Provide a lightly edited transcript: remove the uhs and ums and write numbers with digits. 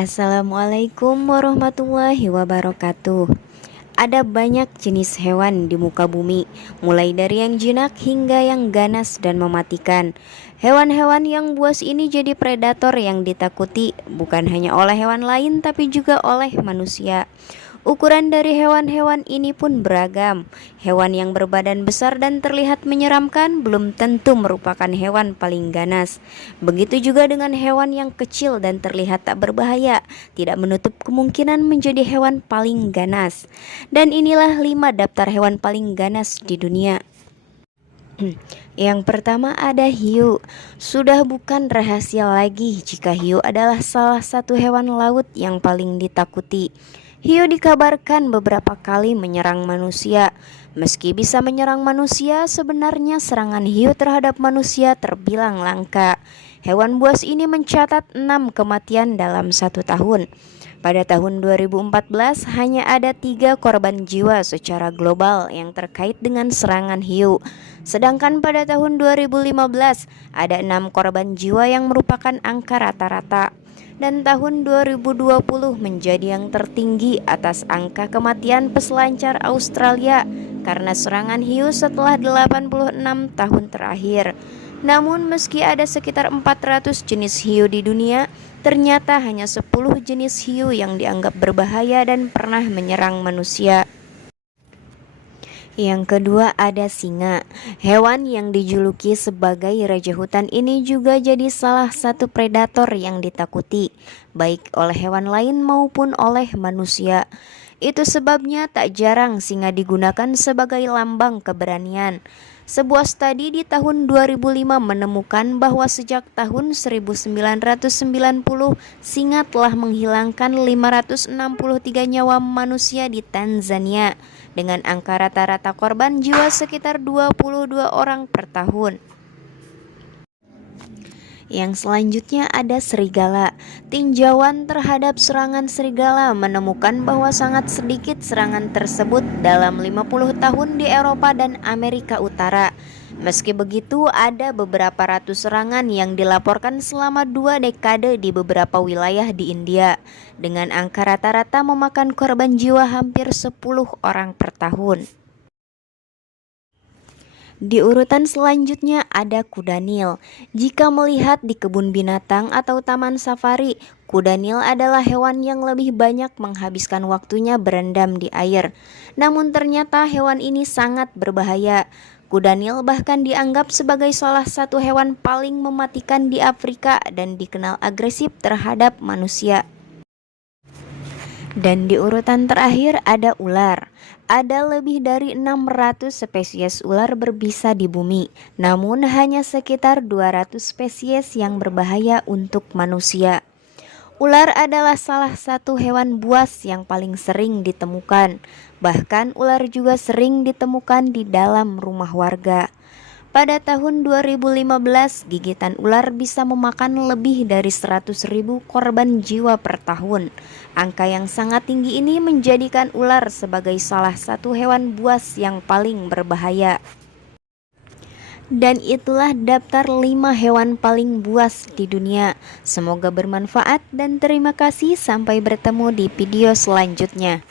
Assalamualaikum warahmatullahi wabarakatuh. Ada banyak jenis hewan di muka bumi, mulai dari yang jinak hingga yang ganas dan mematikan. Hewan-hewan yang buas ini jadi predator yang ditakuti bukan hanya oleh hewan lain tapi juga oleh manusia. Ukuran dari hewan-hewan ini pun beragam. Hewan yang berbadan besar dan terlihat menyeramkan belum tentu merupakan hewan paling ganas. Begitu juga dengan hewan yang kecil dan terlihat tak berbahaya, tidak menutup kemungkinan menjadi hewan paling ganas. Dan inilah 5 daftar hewan paling ganas di dunia. Yang pertama ada hiu. Sudah bukan rahasia lagi jika hiu adalah salah satu hewan laut yang paling ditakuti. Hiu dikabarkan beberapa kali menyerang manusia. Meski bisa menyerang manusia, sebenarnya serangan hiu terhadap manusia terbilang langka. Hewan buas ini mencatat 6 kematian dalam 1 tahun. Pada tahun 2014 hanya ada 3 korban jiwa secara global yang terkait dengan serangan hiu. Sedangkan pada tahun 2015 ada 6 korban jiwa yang merupakan angka rata-rata. Dan tahun 2020 menjadi yang tertinggi atas angka kematian peselancar Australia karena serangan hiu setelah 86 tahun terakhir. Namun meski ada sekitar 400 jenis hiu di dunia, ternyata hanya 10 jenis hiu yang dianggap berbahaya dan pernah menyerang manusia. Yang kedua ada singa. Hewan yang dijuluki sebagai raja hutan ini juga jadi salah satu predator yang ditakuti, baik oleh hewan lain maupun oleh manusia. Itu sebabnya tak jarang singa digunakan sebagai lambang keberanian. Sebuah studi di tahun 2005 menemukan bahwa sejak tahun 1990 singa telah menghilangkan 563 nyawa manusia di Tanzania dengan angka rata-rata korban jiwa sekitar 22 orang per tahun. Yang selanjutnya ada serigala. Tinjauan terhadap serangan serigala menemukan bahwa sangat sedikit serangan tersebut dalam 50 tahun di Eropa dan Amerika Utara. Meski begitu, ada beberapa ratus serangan yang dilaporkan selama 2 dekade di beberapa wilayah di India, dengan angka rata-rata memakan korban jiwa hampir 10 orang per tahun. Di urutan selanjutnya ada kuda Nil. Jika melihat di kebun binatang atau taman safari, kuda Nil adalah hewan yang lebih banyak menghabiskan waktunya berendam di air. Namun ternyata hewan ini sangat berbahaya. Kuda Nil bahkan dianggap sebagai salah satu hewan paling mematikan di Afrika dan dikenal agresif terhadap manusia. Dan di urutan terakhir ada ular. Ada lebih dari 600 spesies ular berbisa di bumi, namun hanya sekitar 200 spesies yang berbahaya untuk manusia. Ular adalah salah satu hewan buas yang paling sering ditemukan. Bahkan ular juga sering ditemukan di dalam rumah warga. Pada tahun 2015, gigitan ular bisa memakan lebih dari 100.000 korban jiwa per tahun. Angka yang sangat tinggi ini menjadikan ular sebagai salah satu hewan buas yang paling berbahaya. Dan itulah daftar 5 hewan paling buas di dunia. Semoga bermanfaat dan terima kasih, sampai bertemu di video selanjutnya.